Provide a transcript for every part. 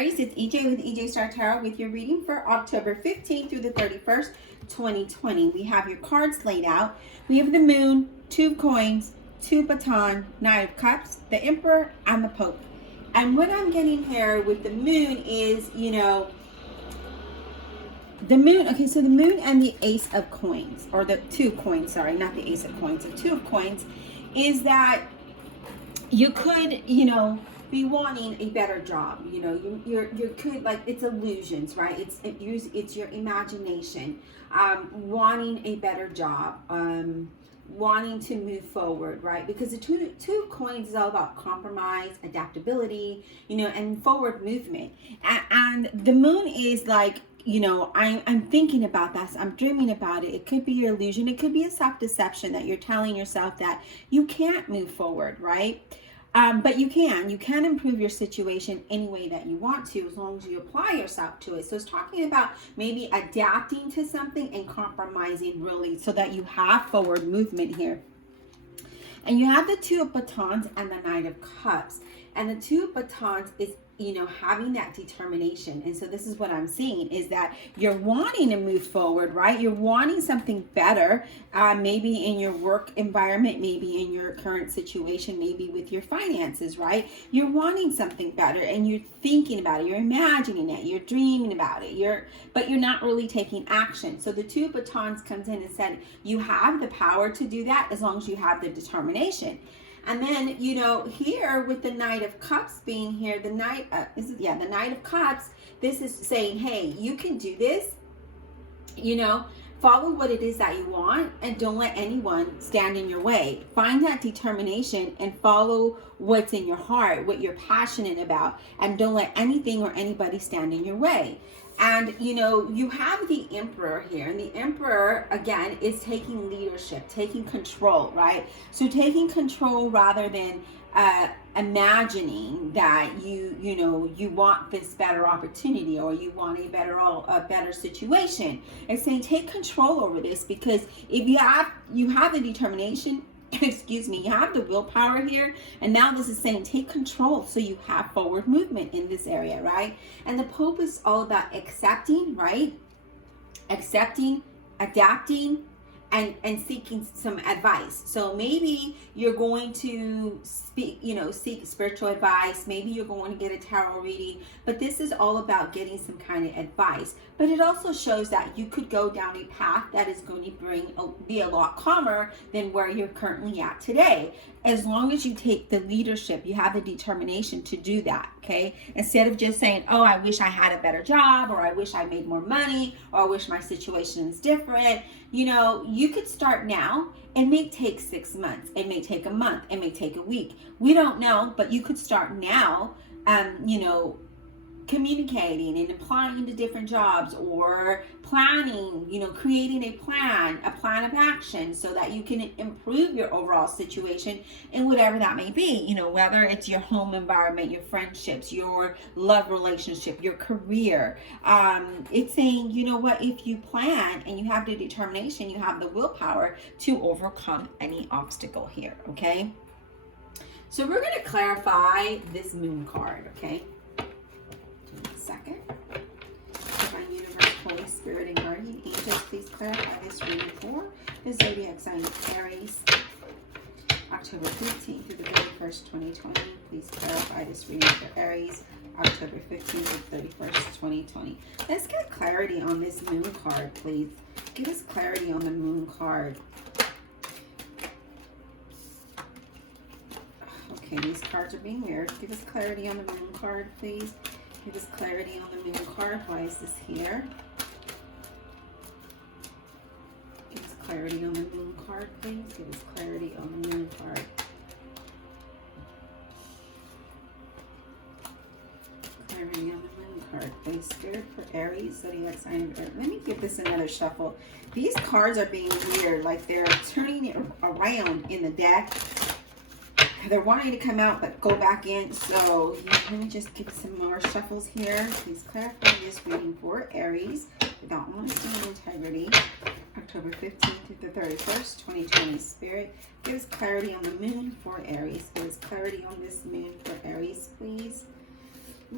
Aries, it's EJ with EJ Star Tarot with your reading for October 15th through the 31st, 2020. We have your cards laid out. We have the Moon, 2 coins, 2 baton, 9 of cups, the Emperor, and the Pope. And what I'm getting here with the Moon is, the Moon, okay, so the Moon and the Ace of Coins, or the 2 coins, sorry, not the Ace of Coins, the 2 of Coins, is that you could, be wanting a better job. You could, like, it's illusions, right? It's your imagination, wanting a better job, wanting to move forward, right? Because the two of coins is all about compromise, adaptability, and forward movement. And the Moon is like, I'm thinking about that. I'm dreaming about it. It could be your illusion. It could be a self-deception that you're telling yourself that you can't move forward, right? But you can improve your situation any way that you want to, as long as you apply yourself to it. So it's talking about maybe adapting to something and compromising, really, so that you have forward movement here. And you have the 2 of batons and the 9 of cups. And the 2 of batons is, having that determination. And so this is what I'm seeing, is that you're wanting to move forward, right? You're wanting something better, maybe in your work environment, maybe in your current situation, maybe with your finances, right? You're wanting something better, and you're thinking about it, you're imagining it, you're dreaming about it, but you're not really taking action. So the 2 of batons comes in and said, you have the power to do that as long as you have the determination. And then, here with the Knight of Cups being here, the Knight of Cups, this is saying, hey, you can do this, follow what it is that you want, and don't let anyone stand in your way. Find that determination and follow what's in your heart, what you're passionate about, and don't let anything or anybody stand in your way. And, you have the Emperor here, and the Emperor, again, is taking leadership, taking control, right? So taking control rather than imagining that you want this better opportunity, or you want a better situation. It's saying take control over this, because if you have the determination, you have the willpower here, and now this is saying take control so you have forward movement in this area, right? And the Pope is all about accepting, right? Accepting, adapting, and seeking some advice. So maybe you're going to seek spiritual advice. Maybe you're going to get a tarot reading, but this is all about getting some kind of advice. But it also shows that you could go down a path that is going to be a lot calmer than where you're currently at today. As long as you take the leadership, you have the determination to do that, okay? Instead of just saying, oh, I wish I had a better job, or I wish I made more money, or I wish my situation is different. You could start now. It may take 6 months. It may take a month. It may take a week. We don't know, but you could start now, communicating and applying to different jobs, or planning, creating a plan of action, so that you can improve your overall situation in whatever that may be, whether it's your home environment, your friendships, your love relationship, your career. It's saying, if you plan and you have the determination, you have the willpower to overcome any obstacle here, okay? So we're going to clarify this Moon card, okay? Second. Divine Universe, Holy Spirit, and Guardian Angels, please clarify this reading for the zodiac sign of Aries, October 15th through the 31st, 2020. Please clarify this reading for Aries, October 15th through 31st, 2020. Let's get clarity on this Moon card, please. Give us clarity on the Moon card. Okay, these cards are being weird. Give us clarity on the Moon card, please. Give us clarity on the Moon card. Why is this here? Give us clarity on the Moon card, please. Give us clarity on the Moon card. Clarity on the Moon card, please. Spirit for Aries, zodiac sign of Earth. Let me give this another shuffle. These cards are being weird, like they're turning it around in the deck. They're wanting to come out but go back in. So let me just give some more shuffles here. Please clarify this reading for Aries without honesty and integrity. October 15th through the 31st, 2020. Spirit, give us clarity on the Moon for Aries. Give us clarity on this Moon for Aries, please.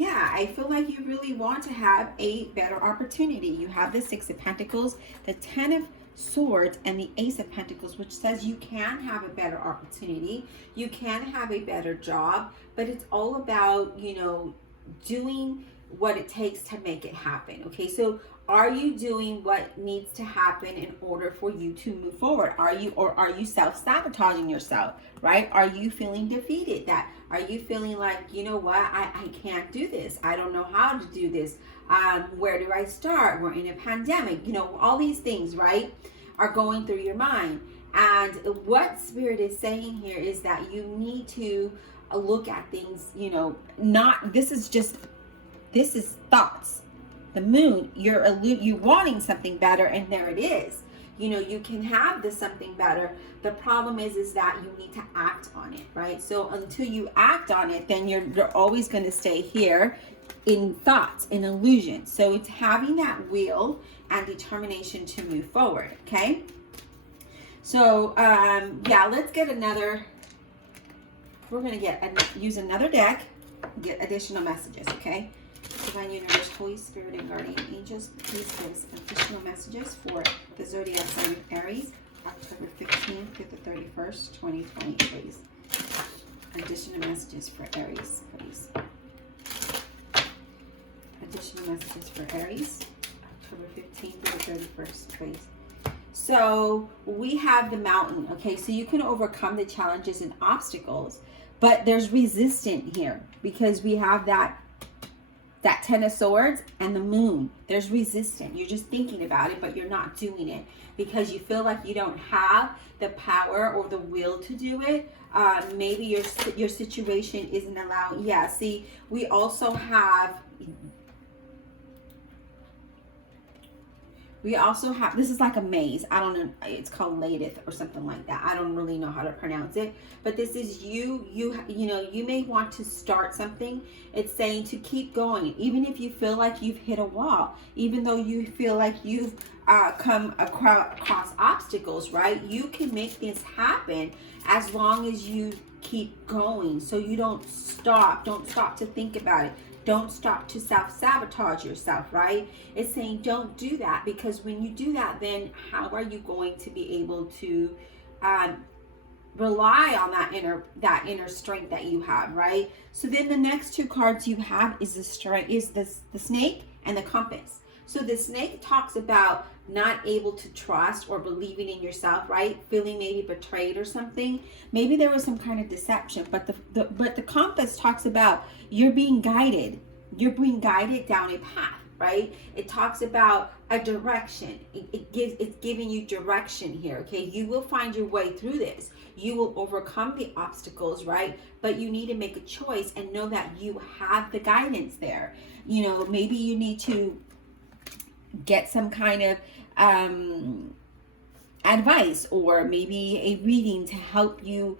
yeah, I feel like you really want to have a better opportunity. You have the Six of Pentacles, the Ten of Swords, and the Ace of Pentacles, which says you can have a better opportunity. You can have a better job, but it's all about, doing what it takes to make it happen. Okay, so are you doing what needs to happen in order for you to move forward? Are you self-sabotaging yourself, right? Are you feeling defeated? Are you feeling like, you know what, I can't do this. I don't know how to do this. Where do I start? We're in a pandemic. All these things, right, are going through your mind. And what Spirit is saying here is that you need to look at things, this is thoughts. The moon, you're wanting something better, and there it is. You can have this something better. The problem is that you need to act on it, right? So until you act on it, then you're always going to stay here in thoughts, in illusion. So it's having that will and determination to move forward, okay? So, yeah, let's get another, we're going to use another deck, get additional messages, okay? Divine Universe, Holy Spirit, and Guardian Angels, please give us additional messages for the Zodiac sign of Aries, October 15th through the 31st, 2020, please. Additional messages for Aries, please. Additional messages for Aries, October 15th through the 31st, please. So we have the mountain, okay? So you can overcome the challenges and obstacles, but there's resistance here because we have that Ten of Swords and the moon. There's resistance. You're just thinking about it, but you're not doing it because you feel like you don't have the power or the will to do it. Maybe your situation isn't allowing. Yeah, see, we also have, this is like a maze. I don't know. It's called Ladith or something like that. I don't really know how to pronounce it. But this is you may want to start something. It's saying to keep going. Even if you feel like you've hit a wall. Even though you feel like you've come across obstacles, right? You can make this happen as long as you keep going. So you don't stop. Don't stop to think about it. Don't stop to self-sabotage yourself, right? It's saying don't do that, because when you do that, then how are you going to be able to rely on that inner strength that you have, right? So then the next two cards you have is the snake and the compass. So the snake talks about not able to trust or believing in yourself, right? Feeling maybe betrayed or something. Maybe there was some kind of deception, but the compass talks about you're being guided. You're being guided down a path, right? It talks about a direction. It's giving you direction here, okay? You will find your way through this. You will overcome the obstacles, right? But you need to make a choice and know that you have the guidance there. Maybe you need to get some kind of advice or maybe a reading to help you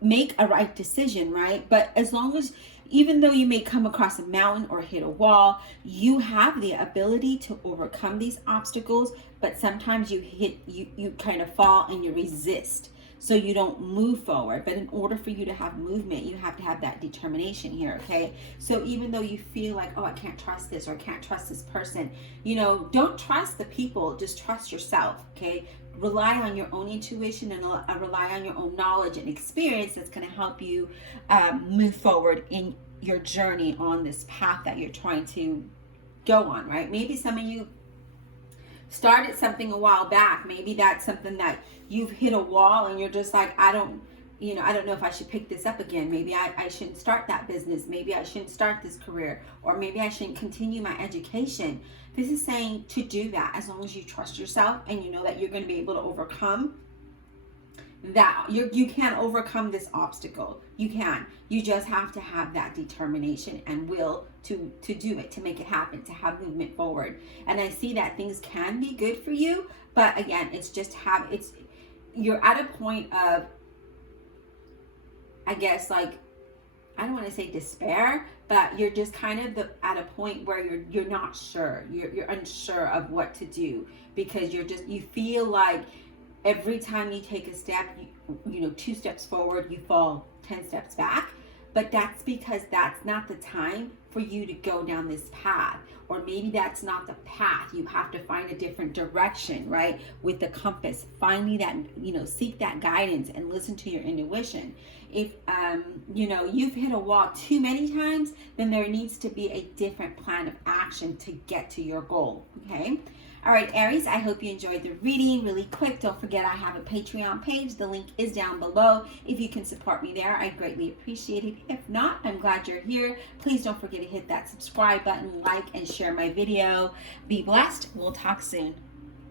make a right decision, right? But as long as, even though you may come across a mountain or hit a wall, you have the ability to overcome these obstacles. But sometimes you kind of fall and you resist, so you don't move forward. But in order for you to have movement, you have to have that determination here, okay? So even though you feel like, oh, I can't trust this or I can't trust this person, don't trust the people, just trust yourself, okay? Rely on your own intuition and rely on your own knowledge and experience that's going to help you move forward in your journey on this path that you're trying to go on, right? Maybe some of you started something a while back. Maybe that's something that you've hit a wall and you're just like, I don't know if I should pick this up again. Maybe I shouldn't start that business. Maybe I shouldn't start this career, or maybe I shouldn't continue my education. This is saying to do that as long as you trust yourself and you know that you're going to be able to overcome that. You can overcome this obstacle. You can. You just have to have that determination and will to do it, to make it happen, to have movement forward. And I see that things can be good for you, but again, it's just you're at a point of, I guess, like, I don't want to say despair, but you're just kind of at a point where you're not sure. You're unsure of what to do, because you feel like every time you take a step, 2 steps forward, you fall 10 steps back. but that's because that's not the time for you to go down this path, or maybe that's not the path. You have to find a different direction, right? With the compass, finding that, seek that guidance and listen to your intuition. If you've hit a wall too many times, then there needs to be a different plan of action to get to your goal. Okay. All right, Aries, I hope you enjoyed the reading. Really quick, don't forget I have a Patreon page. The link is down below. If you can support me there, I greatly appreciate it. If not, I'm glad you're here. Please don't forget to hit that subscribe button, like, and share my video. Be blessed. We'll talk soon.